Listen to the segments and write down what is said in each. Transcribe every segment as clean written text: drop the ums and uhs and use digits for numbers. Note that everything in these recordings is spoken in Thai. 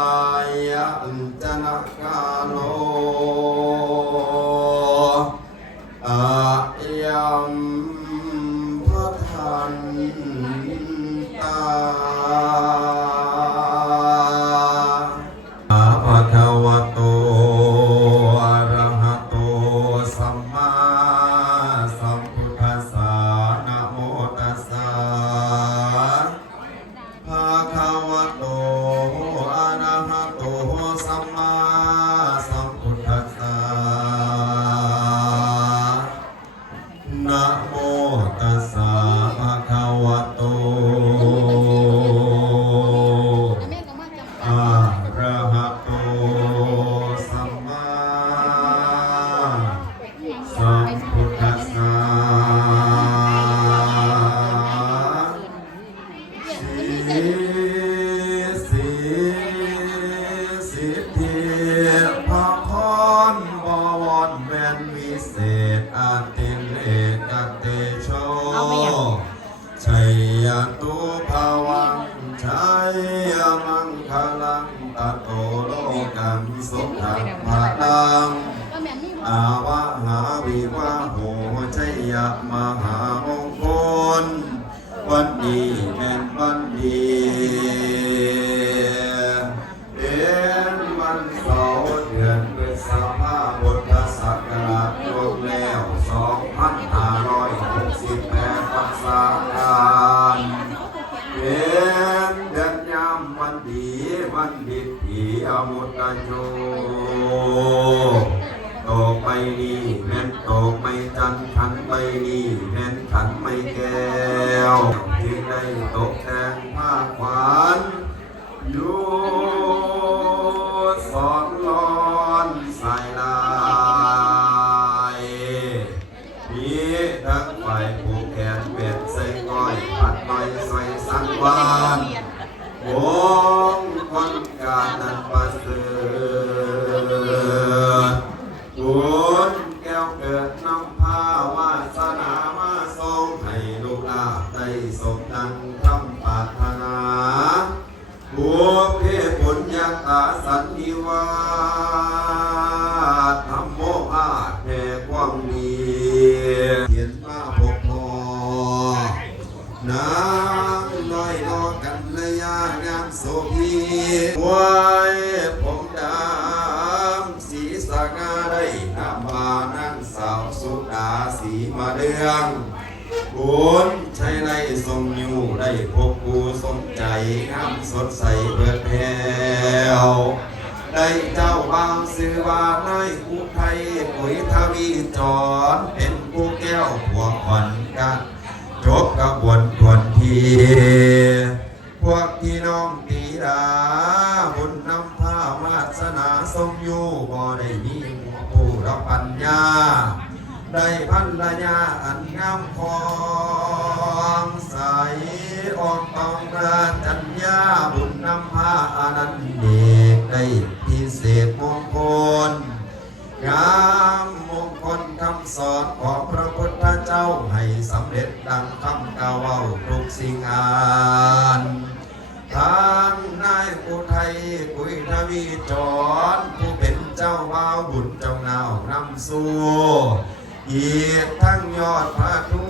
ายะจนะกาโลอายัมพุทธันตาภะคะวะโตอะระหะโตสัมมาสัมพุทธัสสะนะโมตัสสะภะคะวะโตอะระหะโตสัมมาสัมพุทธัสสะนะโมตัสสะภะคะวะโตอะระหะโตสัมมาสัมพุทธัสสะสิทธิพระพรบวรแม่นวิเศษอาติเลกเตโชชัยยตุภวังชัยมังคลังตโตโลกังสุขังภะลังอาวะหาวิวาโหชัยยมหามงคลวันดีแม่นวันดีเป็นวันเสาร์เดือนพฤษภาคมพุทธศักราชรวมแล้ว2568พรรษาการเป็นเดือนยามวันดีวันดิถีอมุตตโจโตไปนี่แม่นโตไม่จันขันไปนี่แม่นขันไม่แก้วที่ได้ตกแต่งผ้าขวานอยู่สอนลอนสายลายมีทั้งไฟผูกแขนเบ็ดใส่ก้อยปัดไปใส่สังวานวงคนกานันประเสริฐบุญแก้วเกิดน้ำพาวาสนามาทรงให้ลูกหลานได้สมดังคำปรารถนาบุพเพปุญญาตาสันนิวาสธรรมโมอาจแห่ความดีเขียนมาพบพอนางน้อยนอกันระยะงามโสพีไว้ผมดำสีสากาได้นำมานางสาวสุดาสีมาเดืองบุญชัยในทรงอยู่ได้พบกูสมใจงามสดใสเบิดแผ่วได้เจ้าบางสื่อว่านายอุทัยปุ๋ยทวีจรเป็นผู้แก้วพวงขวัญกันจบกระบวนทวนทีพวกพี่น้องตีดาบุญนำพาวาสนาทรงอยู่บ่ได้มีผู้รับปัญญาได้พันละยาอันงามของใสออกตองราจัญญาบุญนำพาอนันเดกได้พิเศษมงคลงามมงคลคำสอนของพระพุทธเจ้าให้สำเร็จดังคำกล่าวเว้าทุกสิ่งอันทางนายอุทัยกุยทวีจรผู้เป็นเจ้าบ่าวบุญเจ้านาวนำสู่อีกทั้งยอดพระทู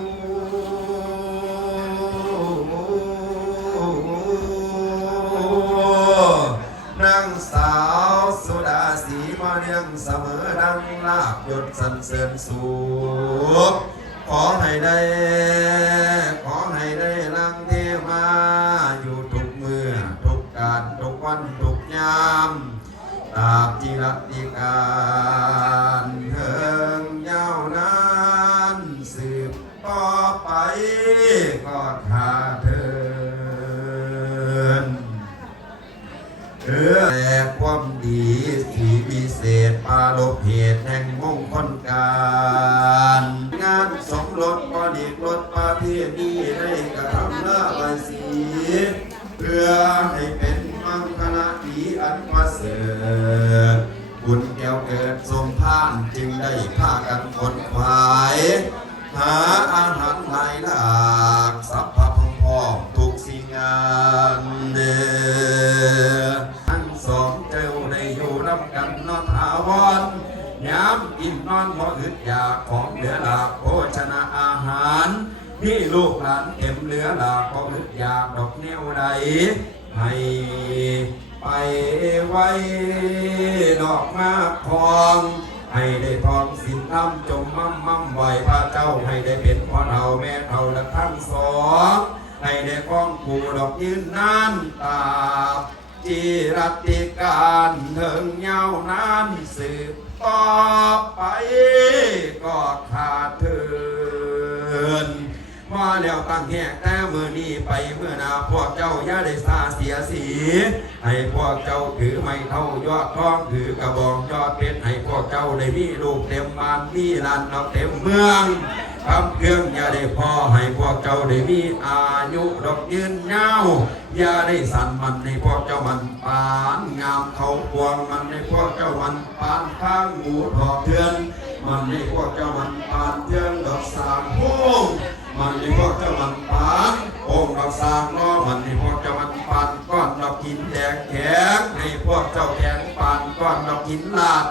นางสาวสุดาสีมาเรียงเสมอดังลาบยศสรรเสริญสูงขอให้ได้ลังเทมาอยู่ทุกเมื่อทุกการทุกวันทุกยามตราบที่รัติการเถิงยาวนานสืบต่อไปก็ทาเถินแต่ความดีที่พิเศษปาลบเหตุแห่งมงคลการงานสมรสประดิษฐ์รถประเภทนี้ได้กระทำละใบสีเพื่อให้เป็นมังคลดีอันประเสริฐบุญแก้วเกิดสมพานจึงได้พากันขนขวายหาอาหารหลายหลากสัพพะพองทุกสิ่งงานทั้งสอง ำกันนอถาวรย้ำกินนอนบ่อึดอยากของเหลือหลากโภชนะอาหารนี่ลูกหลานเต็มเหลือหลากบ่อึดอยากดอกแนวใดให้ไปไว้ดอกมาคองให้ได้ทองสินน้ำจมมั่มไหวพระเจ้าให้ได้เป็นพ่อเฒ่าแม่เฒ่าและทั้งสองให้ได้ก้องกูดอกยืนนานตาจีรัติการเถิงเงานานสืบต่อไปก็ขาดเถินว่าแล้วตั้งแหกแต่เมื่อนี้ไปเมื่อนาพวกเจ้าอย่าได้ซาเสียสีให้พวกเจ้าถือไม่เท่ายอดทองถือกระบองยอดเพชรให้พวกเจ้าได้มีลูกเต็มบ้านมีลานเราเต็มเมืองคำเครื่องอย่าได้พอให้พวกเจ้าได้มีอายุดอกยืนยาวอย่าได้สั่นมันในพวกเจ้ามันปานงามเขาพวงมันในพวกเจ้ามันปานข้างหมูทอเทือนมันในพวกเจ้ามันปานเทือนดอกสามพุ่งมันในพวกเจ้ามันปานโอ่งดอกสามล้อมันในพวกเจ้ามันปานก้อนดอกหินแดงแข็งให้พวกเจ้าแข็งปานก้อนดอกหินลาด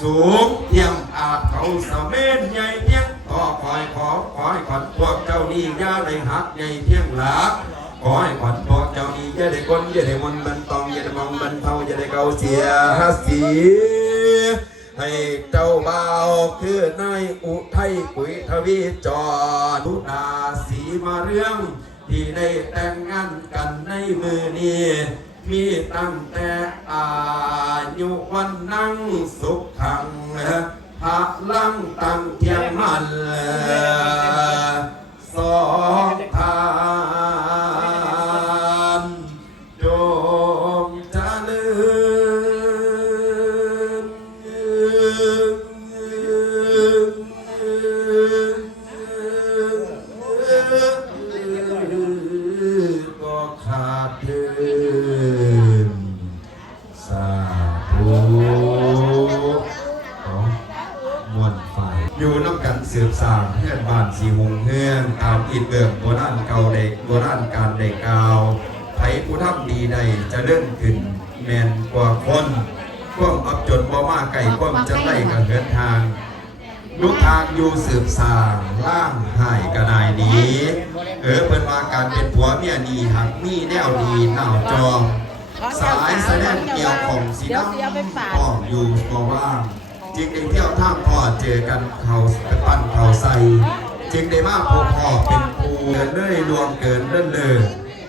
สูงเทียมอาจเขาสะเม็ดใหญ่เทียงต่อคอยขอให้ขวัญพวกเจ้านี่ย่าได้หักใหญ่เทียงหลักขอให้ขวัญพวกเจ้านี่อย่าได้ก้นอย่าได้มนบันตองอย่าได้มองบันเทาอย่าได้เกาเสียสีให้เจ้าบ่าวคือนายอุทัยปุ๋ยทวีจอดุดาสีมาเรื่องที่ได้แต่งงานกันในมือนี้มีตั้งแต่อายุวันนั่งสุขขังพระลังตั้งเทียงมันสองทานจงเจริญก็ขาดเถินสาธุมวลไฟอยู่น้ำกันสืบสานเพื่อนบ้านสีหงเฮืองตามอิฐเบิกโบราณเก่าเด็กโบราณการเด็กเก่าไผผู้ทำดีใดจะเลื่อนขึ้นแมนกว่าคนควมอับจนบ่มาไก่ควมจะไล่กันเดินทางลูกทางอยู่สืบสางล่างหายกระนายนี้เพิ่นว่าการเป็นผัวเมียดีหักมีแนวดีหน่าวจองสายแสดงเกี่ยวของสีดำพ่ออยู่บ่ว่างจึงได้เที่ยวท่ามพ่อเจอกันเขาไปปั้นเขาใส่จึงได้มาพบพ่อเป็นภูเกินเลยลวงเกินเลื่อนเลย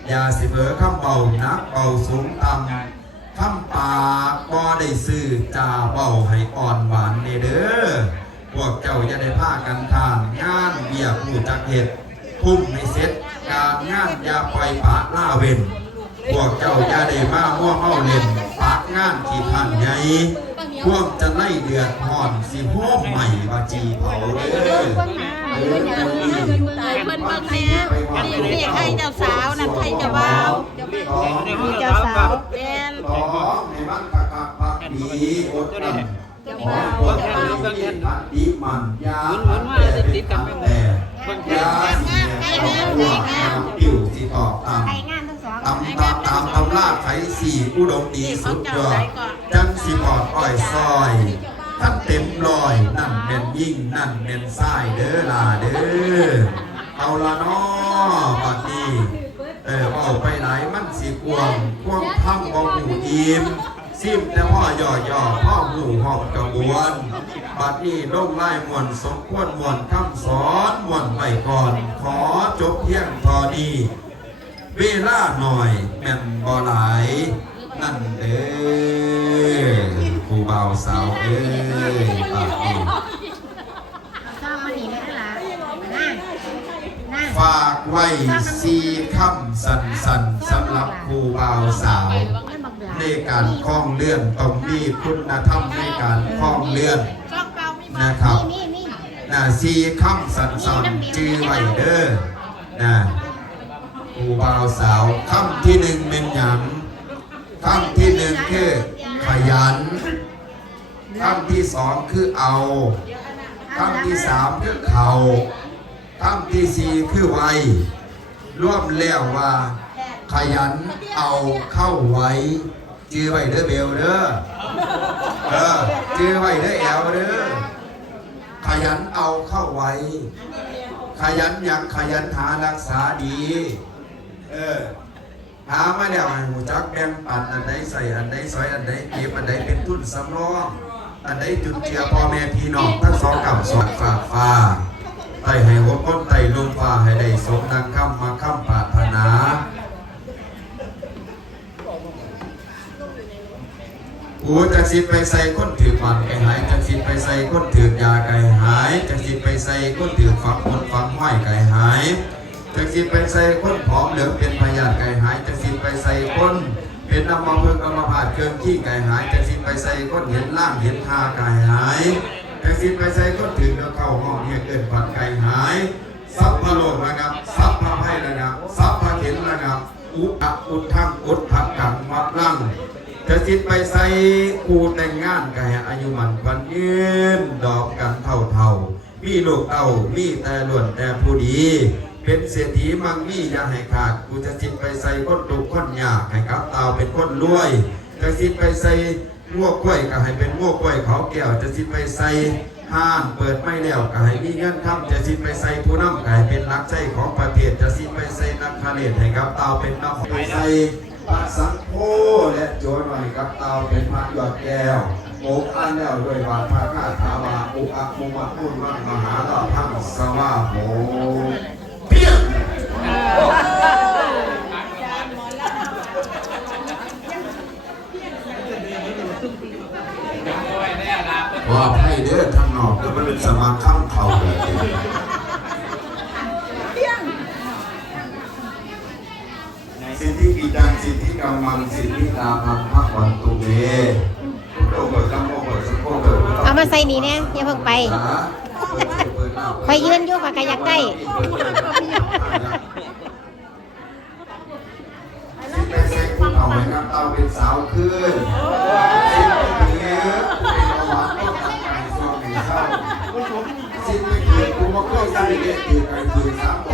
อย่าสิเผลอข้ามเบานักเบาสูงต่ำข้ามปากบ่ได้ซื้อจ่าเบาให้อ่อนหวานเด้อพวกเจ้าอย่าได้ผ้ากันทานงานเบียผู้จักเห็ดพุ่มให้เสร็จการงานอย่าปล่อยปะล่าเว้นพวกเจ้าอย่าได้มามั่วเมาเล่นปากงานที่ท่านใหญ่พวกจะไล่เดือดห่อนสิห้อมใหม่บาจีเผาเด้อเพิ่นเบิ่งแม่นี่ใครเจ้าสาวนั่นใครเจ้าบ่าวนี่เจ้าสาวแม่นขอให้มันประกาศพักดีอดทนขอพวกเราที่พักดีมันยาแต่เป็นคำแต่ยาสีแดงตัวน้ำผิวสีตอกตามตำราไขสีอุดมดีสุดยอดจังสีปอดอ้อยซอยท่านเต็มลอยนั่นเป็นยิ่งนั่นเป็นไส้เด้อล่ะเด้อเอาละน้อบัดนี้เอาไปไหนมันสีกวงทำบ่หูอิ่มซิมแต่พ่อย่อพ่อหูหอบกระบวนบัดนี้ลงไล่มวนสมควรมวนคำสอนมวนไปก่อนขอจบเพียงพอดีเวลาหน่อยแม่นบ่หลายนั่นเด้อผู้บ่าวสาวเอ้ยปากนี้ฝากไว้4 คำสั้นๆสำหรับผู้บ่าวสาวในการคล้องเลื่อนต้องมีคุณธรรมในการคล้องเลื่อนนะครับ4 คำสั้นๆจื้อไว้เด้อนะผู้บ่าวสาวคำที่ 1เป็นหยังคำที่ 1คือขยันคำที่ 2คือเอาคำที่ 3คือเขาคำที่ 4คือไวร่วมแล้วว่าขยันเอาเข้าไว้จื้อไว้เด้อเบลเด้อ จื้อไว้เด้อแอวเด้อขยันเอาเข้าไว้ ขยันยังขยันหารักษาดีหามาแล้วให้หูจักแบ่งปันอันใดใส่อันใดซอยอันใดเก็บอันใดเป็นทุนสำรองอันใดจุดเจือพ่อแม่พี่น้องทั้งสองกับสองฝากฟ้าไต่ให้หัวก้นไต่ลงฟ้าให้ได้สมดังคำมาคำปรารถนาจักสิไปใส่ก้นถือปันไก่หายจักสิไปใส่ก้นถือยาไก่หายจักสิไปใส่ก้นถือฝักคนฝังห้อยไก่หายจักสิไปใส่ก้นผอมเหลืองเป็นพยาธิไก่หายจักสิไปใส่ก้นเป็นอัมพฤกษ์อัมพาตเครื่องขี้ไก่หายจักสิไปใส่ก้นเห็นล่างเห็นทาไก่หายจักสิไปใส่ก้นถือเนื้อเข้าห้องเนี่ยเกิดปัดไก่หายซับพะโลดระงับซับพะไพ่ระงับซับพะเข็นระงับอุดทั้งอุดผักกังมัดลั่งจะจิตไปใส่กูแต่งงานกันอายุมันควันยืนดอกกันเท่ามีลูกเต่ามีแต่ล้วนแต่ผู้ดีเป็นเศรษฐีมั่งมีอย่าให้ขาดกูจะจิตไปใส่คนตุกคนยากให้กับเต่าเป็นคนรวยจะจิตไปใส่งวกกล้วยก็ให้เป็นงวกกล้วยเขาแก้วจะจิตไปใส่ห้างเปิดไม่แล้วก็ให้มีเงินทำจะจิตไปใส่ผู้นำก็ให้เป็นรักใจของประเทศจะจิตไปใส่นักคาเลตให้กับเต่าเป็นนักไปใส่พระสังโฆและโจรหน่อยกับเตาเป็นพระยอดแก้วโอบอันแล้วด้วยวาทาคาถาวาอุอะมุมะมุนมังมหาลาภังสวาโหเพียงว่าให้เด้อทางนอกก็ไม่เป็นสมาข้ามเขาเลยสิทธิกิจังสิทธิกรรมังสิทธิตาพังพักวันตุเมโลกเปิดตั้งโลกเปิดสังโฆเปิด เอามาใส่นี่เนี่ยอย่าเพิ่งไปไปยืนอยู่กับกระยักได้สิไปเซ็กผู้เฒ่าให้กับเตาเป็นสาวขึ้นสิไปเลี้ยงเป็นประวัติก็ทำไก่ช่วงหนึ่งเศร้าสิไปเกิดกูมาเคยใส่เด็กถือไก่ถือสามโ